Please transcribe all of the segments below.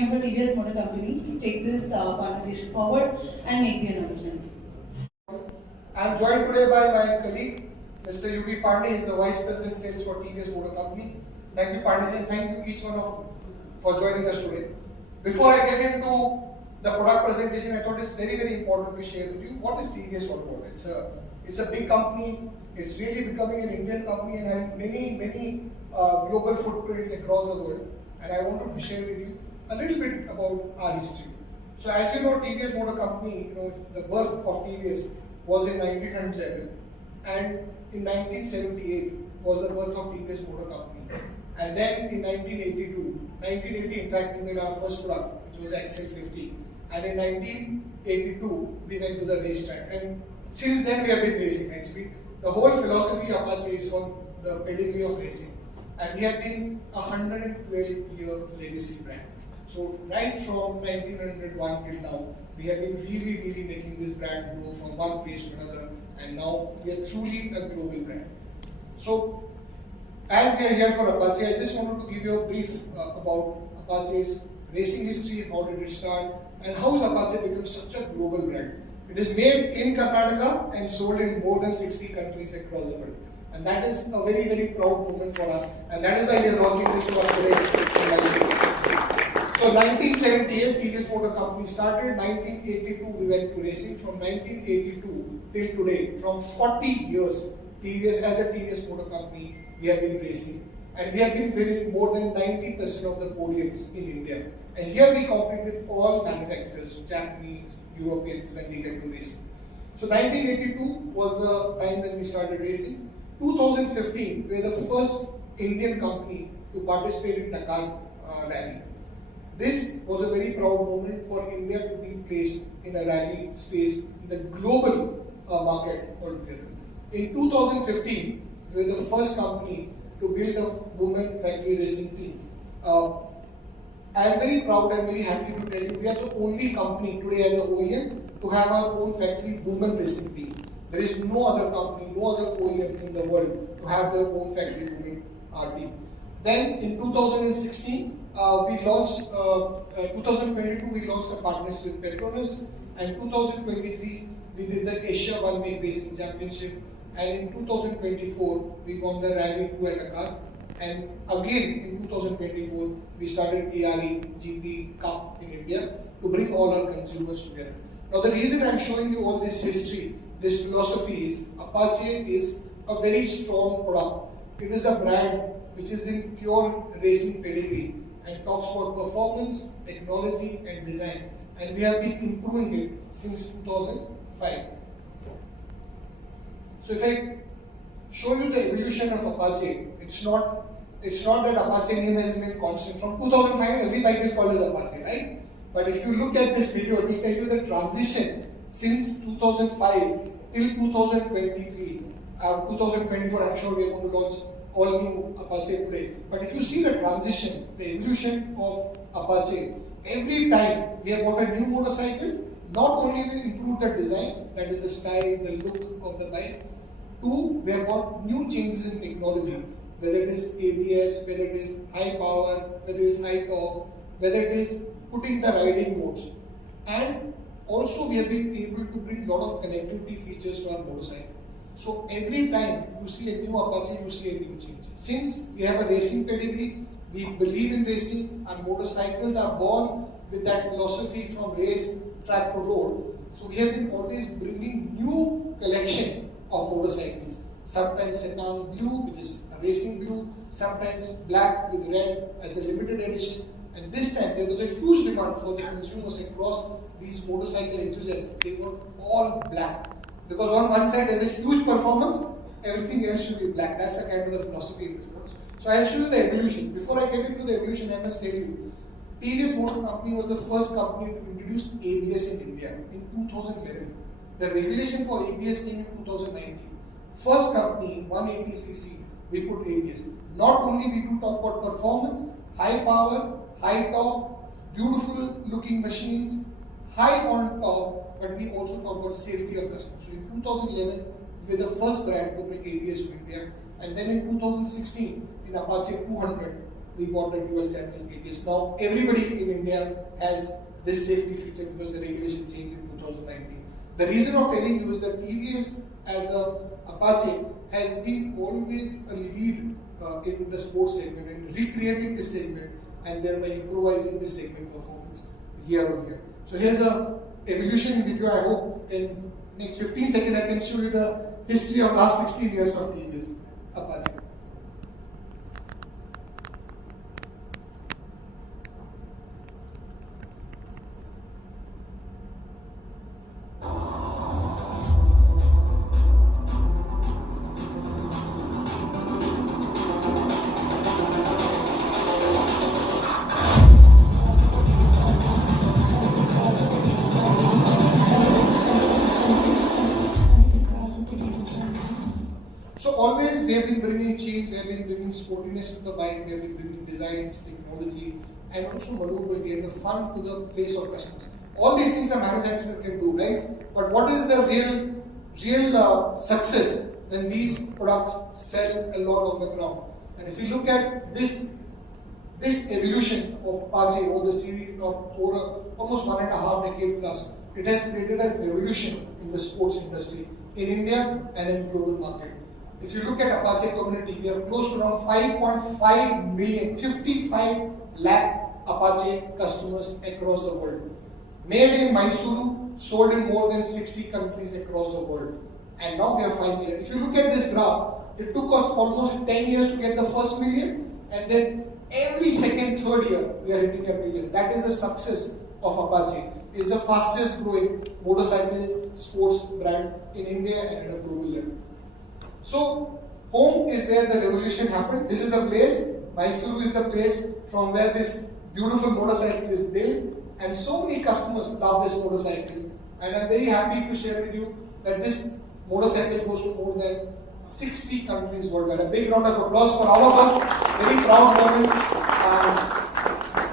aim for TVS Motor Company to take this conversation forward and make the announcements. I am joined today by my colleague, Mr. UB Pandey. He is the Vice President Sales for TVS Motor Company. Thank you, Pandey, and thank you each one of for joining us today. Before I get into the product presentation, I thought it's very important to share with you what is TVS Automotive. It's a big company. It's really becoming an Indian company and having many global footprints across the world. And I wanted to share with you a little bit about our history. So as you know, TVS Motor Company, the birth of TVS was in 1911, and in 1978 was the birth of TVS Motor Company. And then in 1980 in fact, we made our first product, which was XL50. And in 1982, we went to the racetrack. And since then, we have been racing actually. The whole philosophy of Apache is from the pedigree of racing. And we have been a 112-year legacy brand. So right from 1901 till now, we have been really making this brand grow from one place to another. And now we are truly a global brand. So as we are here for Apache, I just wanted to give you a brief about Apache's racing history, how did it start, and how has Apache become such a global brand. It is made in Karnataka and sold in more than 60 countries across the world. And that is a very proud moment for us. And that is why we are launching this product today. So 1978, TVS Motor Company started. 1982, we went to racing. From 1982 till today, from 40 years, TVS as a TVS Motor Company, we have been racing. And we have been winning more than 90% of the podiums in India. And here we compete with all manufacturers, Japanese, Europeans, when we get to racing. So 1982 was the time when we started racing. 2015, we were the first Indian company to participate in Dakar rally. This was a very proud moment for India to be placed in a rally space in the global market altogether. In 2015, we were the first company to build a women factory racing team. I am very proud and very happy to tell you we are the only company today as an OEM to have our own factory women racing team. There is no other company, no other OEM in the world to have their own factory women team. Then in 2016, we launched, 2022 we launched a partnership with Petronas, and 2023 we did the Asia One Make Racing Championship, and in 2024 we won the Rally 2 at Dakar, and again in 2024 we started ARE GP Cup in India to bring all our consumers together. Now the reason I am showing you all this history, this philosophy is Apache is a very strong product. It is a brand which is in pure racing pedigree and talks about performance, technology and design, and we have been improving it since 2005. So if I show you the evolution of Apache, it's not that Apache name has been constant. From 2005, every bike is called as Apache, right? But if you look at this video, it will tell you the transition since 2005 till 2023, 2024. I'm sure we are going to launch all new Apache today. But if you see the transition, the evolution of Apache, every time we have got a new motorcycle, not only we improve the design, that is the style, the look of the bike. Two, we have got new changes in technology, whether it is ABS, whether it is high power, whether it is high torque, whether it is putting the riding modes. And also we have been able to bring a lot of connectivity features to our motorcycle. So every time you see a new Apache, you see a new change. Since we have a racing pedigree, we believe in racing, our motorcycles are born with that philosophy from race, track to road. So we have been always bringing new collection of motorcycles. Sometimes Sedan blue, which is a racing blue, sometimes black with red as a limited edition. And this time there was a huge demand for the consumers across these motorcycle enthusiasts. They were all black. Because on one side there's a huge performance, everything else should be black. That's the kind of the philosophy in this book. So I'll show you the evolution. Before I get into the evolution, I must tell you, TVS Motor Company was the first company to introduce ABS in India in 2011. The regulation for ABS came in 2019. First company, 180cc, we put ABS. Not only we do talk about performance, high power, high torque, beautiful looking machines, high on top, but we also talk about safety of customers. So in 2011, we were the first brand to bring ABS to India, and then in 2016, in Apache 200, we got the dual channel ABS. Now everybody in India has this safety feature because the regulation changed in 2019. The reason of telling you is that TVS as a Apache has been always a lead in the sports segment and recreating this segment and thereby improvising this segment performance year on year. So here's a evolution video. I hope in next 15 seconds I can show you the history of last 16 years of TVS Apache. So always we have been bringing change, we have been bringing sportiness to the bike, we have been bringing designs, technology, and also maneuverability and the fun to the face of customers. All these things a manufacturer can do, right? But what is the real success when these products sell a lot on the ground? And if you look at this evolution of Apache over the series of over almost 1.5 decade plus, it has created a revolution in the sports industry in India and in global market. If you look at Apache community, we have close to around 5.5 million, 55 lakh Apache customers across the world. Made in Mysuru, sold in more than 60 countries across the world. And now we have 5 million. If you look at this graph, it took us almost 10 years to get the first million, and then every second, third year, we are hitting a million. That is the success of Apache. It's the fastest growing motorcycle sports brand in India and at a global level. So, home is where the revolution happened. This is the place. Mysuru is the place from where this beautiful motorcycle is built. And so many customers love this motorcycle. And I'm very happy to share with you that this motorcycle goes to more than 60 countries worldwide. A big round of applause for all of us. Very proud moment.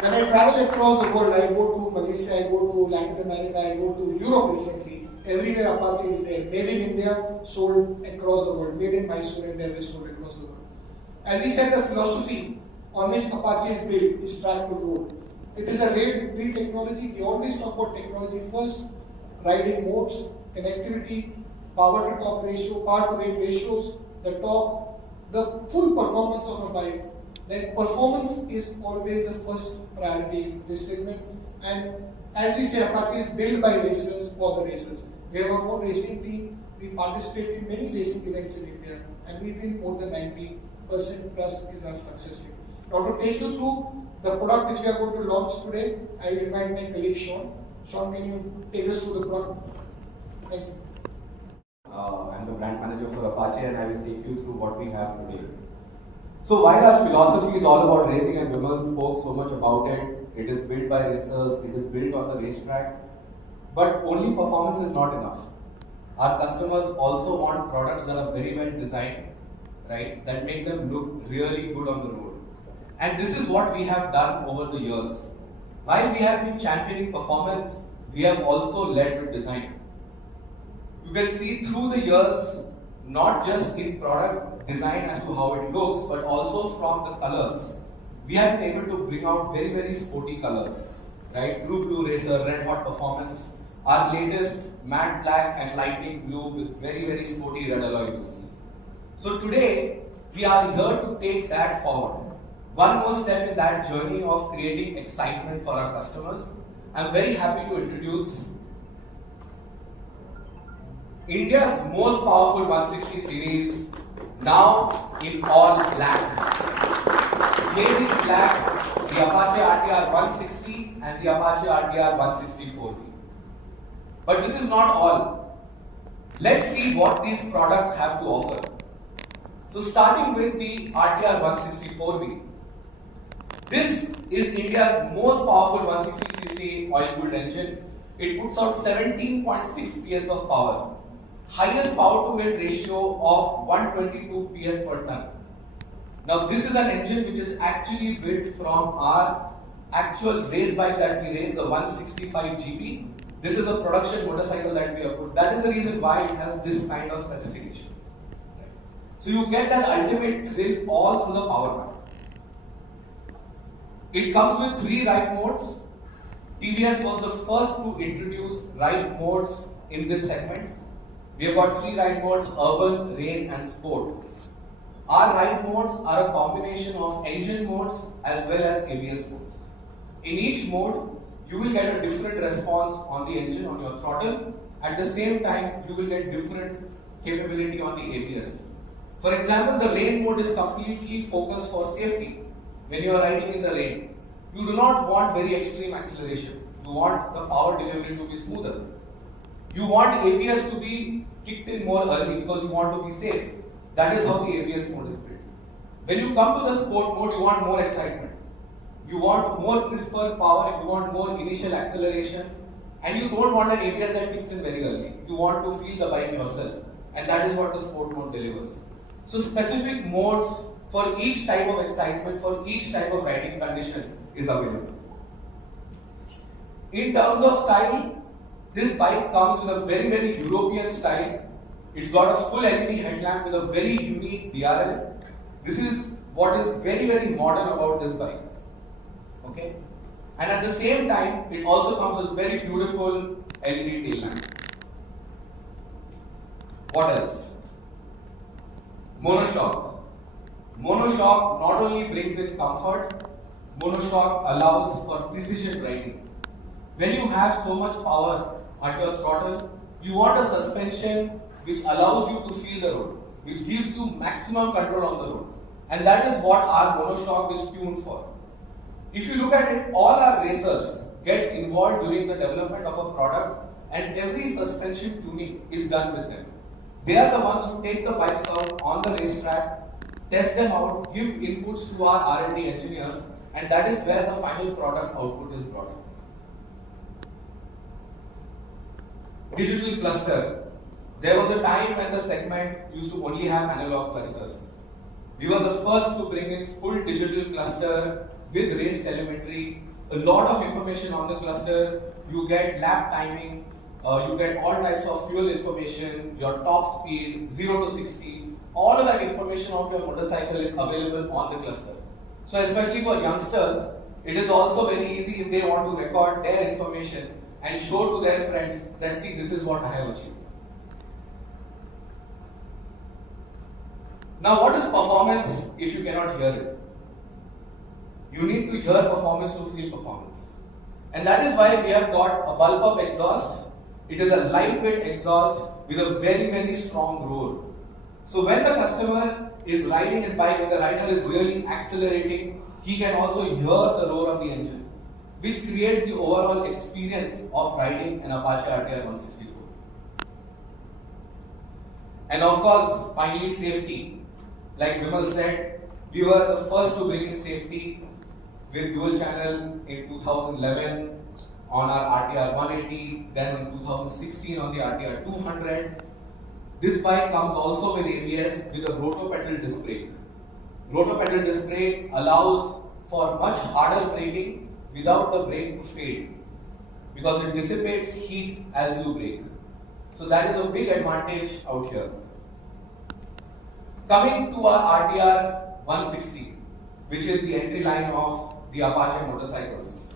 When I travel across the world, I go to Malaysia, I go to Latin America, I go to Europe recently. Everywhere Apache is there. Made in India, sold across the world. Made in Mysore and there sold across the world. As we said, the philosophy on which Apache is built is track to road. It is a raid technology. We always talk about technology first. Riding modes, connectivity, power to torque ratio, power to weight ratios, the torque, the full performance of a bike. Then performance is always the first priority in this segment. And as we say, Apache is built by racers for the racers. We have our own racing team. We participate in many racing events in India, and we win more than 90% plus is our success rate. Now to take you through the product which we are going to launch today, I will invite my colleague Sean. Sean, can you take us through the product? Thank you. I'm the brand manager for Apache, and I will take you through what we have today. So while our philosophy is all about racing, and Vimal spoke so much about it, it is built by racers, it is built on the racetrack, but only performance is not enough. Our customers also want products that are very well designed, right, that make them look really good on the road. And this is what we have done over the years. While we have been championing performance, we have also led with design. You can see through the years, not just in product design as to how it looks, but also from the colors. We have been able to bring out very, very sporty colors, right? Blue Racer, Red Hot Performance. Our latest matte black and lightning blue with very, very sporty red alloy wheels. So today, we are here to take that forward. One more step in that journey of creating excitement for our customers. I'm very happy to introduce India's most powerful 160 series, now in all black. Made in black, the Apache RTR 160 and the Apache RTR 164V. But this is not all. Let's see what these products have to offer. So starting with the RTR 164V. This is India's most powerful 160cc oil-cooled engine. It puts out 17.6 PS of power. Highest power to weight ratio of 122 PS per ton. Now this is an engine which is actually built from our actual race bike that we race, the 165 GP. This is a production motorcycle that we have put. That is the reason why it has this kind of specification. So you get that ultimate thrill all through the power band. It comes with 3 ride modes. TVS was the first to introduce ride modes in this segment. We have got 3 ride modes: urban, rain and sport. Our ride modes are a combination of engine modes as well as ABS modes. In each mode, you will get a different response on the engine, on your throttle. At the same time, you will get different capability on the ABS. For example, the rain mode is completely focused for safety. When you are riding in the rain, you do not want very extreme acceleration. You want the power delivery to be smoother. You want ABS to be kicked in more early because you want to be safe. That is how the ABS mode is built. When you come to the sport mode, you want more excitement. You want more crisper power, you want more initial acceleration, and you don't want an ABS that kicks in very early. You want to feel the bike yourself, and that is what the sport mode delivers. So specific modes for each type of excitement, for each type of riding condition is available. In terms of style, this bike comes with a very, very European style. It's got a full LED headlamp with a very unique DRL. This is what is very, very modern about this bike. Okay? And at the same time, it also comes with very beautiful LED tail lamp. What else? Monoshock. Monoshock not only brings in comfort, monoshock allows for precision riding. When you have so much power at your throttle, you want a suspension which allows you to feel the road, which gives you maximum control on the road. And that is what our monoshock is tuned for. If you look at it, all our racers get involved during the development of a product, and every suspension tuning is done with them. They are the ones who take the bikes out on the racetrack, test them out, give inputs to our R&D engineers, and that is where the final product output is brought in. Digital cluster. There was a time when the segment used to only have analog clusters. We were the first to bring in full digital cluster with race telemetry, a lot of information on the cluster. You get lap timing, you get all types of fuel information, your top speed, 0 to 60. All of that information of your motorcycle is available on the cluster. So especially for youngsters, it is also very easy if they want to record their information and show to their friends that, see, this is what I have achieved. Now, what is performance if you cannot hear it? You need to hear performance to feel performance. And that is why we have got a bulb-up exhaust. It is a lightweight exhaust with a very, very strong roar. So when the customer is riding his bike, when the rider is really accelerating, he can also hear the roar of the engine, which creates the overall experience of riding an Apache RTR 164. And of course, finally, safety. Like Vimal said, we were the first to bring in safety with dual channel in 2011 on our RTR 180, then in 2016 on the RTR 200. This bike comes also with ABS with a rotopedal disc brake. Rotopedal disc brake allows for much harder braking without the brake to fade, because it dissipates heat as you brake. So that is a big advantage out here. Coming to our RTR 160, which is the entry line of the Apache motorcycles.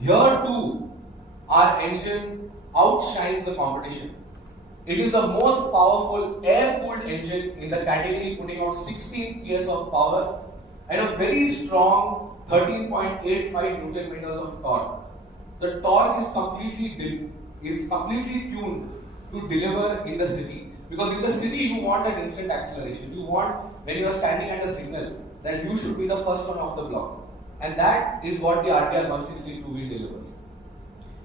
Here too, our engine outshines the competition. It is the most powerful air-cooled engine in the category, putting out 16 PS of power and a very strong 13.85 Newton meters of torque. The torque is completely tuned to deliver in the city. Because in the city, you want an instant acceleration. You want, when you are standing at a signal, that you should be the first one off the block. And that is what the RTR 160 two-wheel delivers.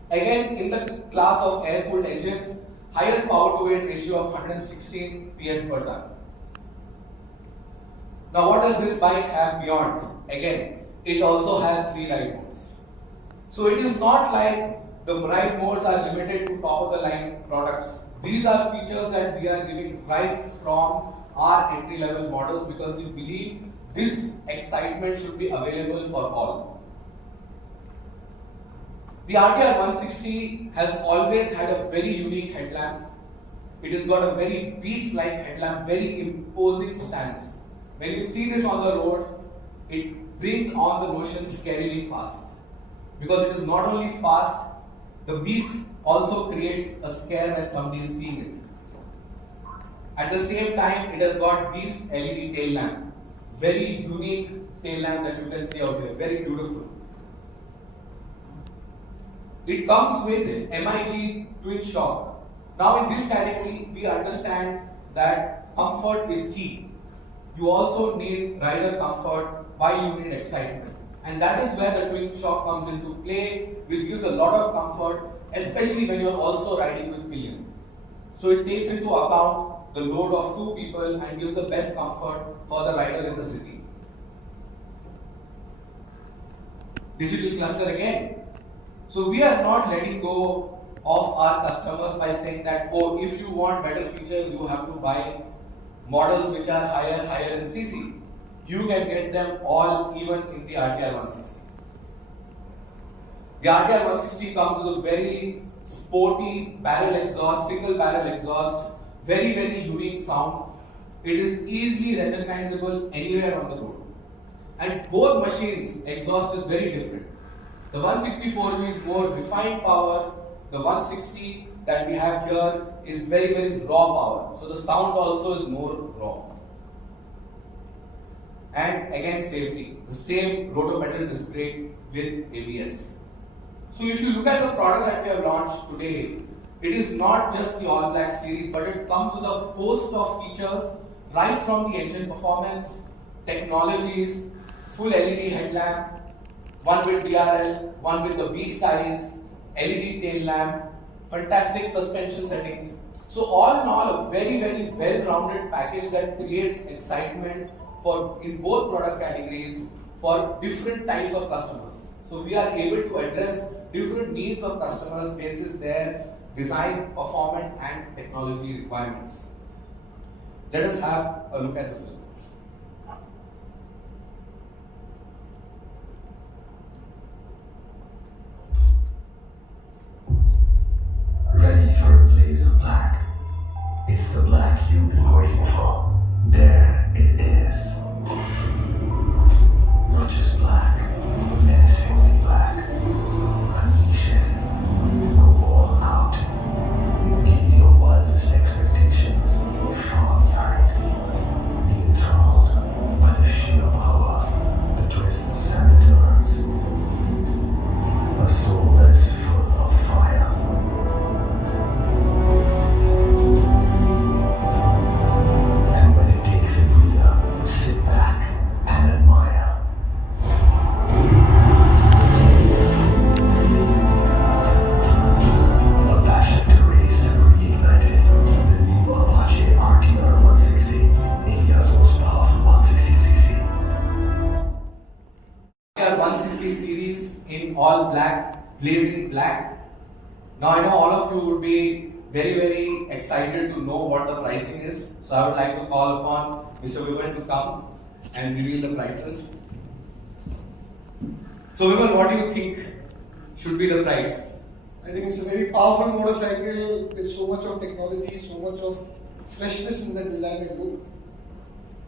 Again, in the class of air-cooled engines, highest power-to-weight ratio of 116 PS per ton. Now, what does this bike have beyond? Again, it also has 3 ride modes. So it is not like the ride modes are limited to top-of-the-line products. These are features that we are giving right from our entry-level models, because we believe this excitement should be available for all. The RTR 160 has always had a very unique headlamp. It has got a very beast-like headlamp, very imposing stance. When you see this on the road, it brings on the notion scarily fast. Because it is not only fast, the beast also creates a scare when somebody is seeing it. At the same time, it has got beast LED tail lamp. Very unique tail lamp that you can see out here. Very beautiful. It comes with MIG twin shock. Now in this category, we understand that comfort is key. You also need rider comfort while you need excitement. And that is where the twin shock comes into play, which gives a lot of comfort, especially when you are also riding with pillion. So it takes into account the load of two people and gives the best comfort for the rider in the city. Digital cluster again. So we are not letting go of our customers by saying that, oh, if you want better features, you have to buy models which are higher in CC. You can get them all even in the RTR 160. The RTR 160 comes with a very sporty barrel exhaust, single barrel exhaust, very unique sound. It is easily recognizable anywhere on the road. And both machines' exhaust is very different. The 164V is more refined power. The 160 that we have here is very raw power. So the sound also is more raw. And again, safety. The same rotometal disc brake with ABS. So if you look at the product that we have launched today, it is not just the All Black series, but it comes with a host of features right from the engine performance, technologies, full LED headlamp, one with DRL, one with the Beast eyes, LED tail lamp, fantastic suspension settings. So all in all, a very well-rounded package that creates excitement for in both product categories for different types of customers. So we are able to address different needs of customers basis their design, performance and technology requirements. Let us have a look at the film. Ready for a blaze of black. It's the black you've been waiting for. There it is. Not just black, menacingly black. Unleash it. Go all out. Leave your wildest expectations farmyard. Be enthralled by the sheer power, the twists and the turns. A soul that is full of fire. And when it takes a breather, sit back and admire. A passion to race reignited. The new Apache RTR 160, India's most powerful 160cc. RTR 160 series in all black, blazing black. Now I know all of you would be very excited to know what the pricing is. So I would like to call upon Mr. Vimal to come and reveal the prices. So Vimal, what do you think should be the price? I think it's a very powerful motorcycle with so much of technology, so much of freshness in the design and look.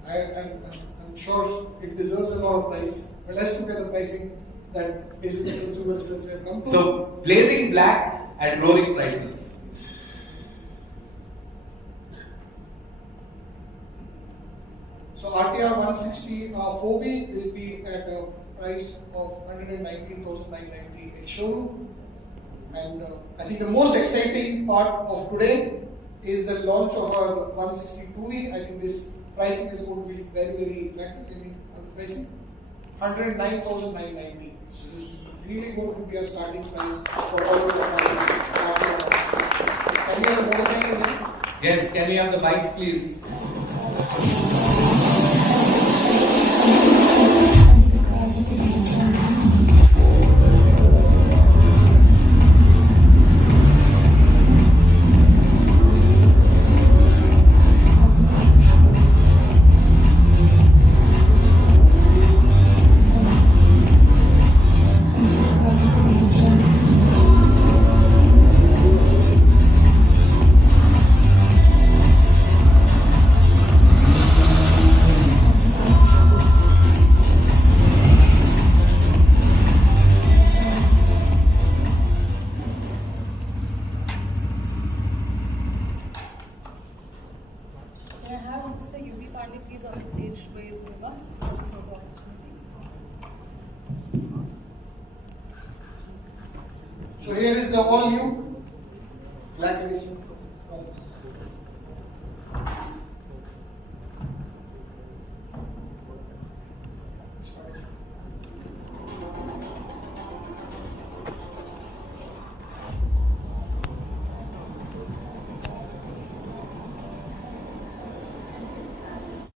I'm sure it deserves a lot of price. But let's look at the pricing that basically consumer research have come to. So blazing black at roaring prices. So RTR 160 4V will be at a price of 119,990 at showroom. And I think the most exciting part of today is the launch of our 162V. I think this pricing is going to be very attractive. Maybe the pricing 109,990. This is really going to be a starting price for all of the RTR. Can we have the motorcycle then? Yes, can we have the bikes please? Can I have Mr. UB Pandey please on the stage with Yoga for the opportunity? So here is the all new Black Edition of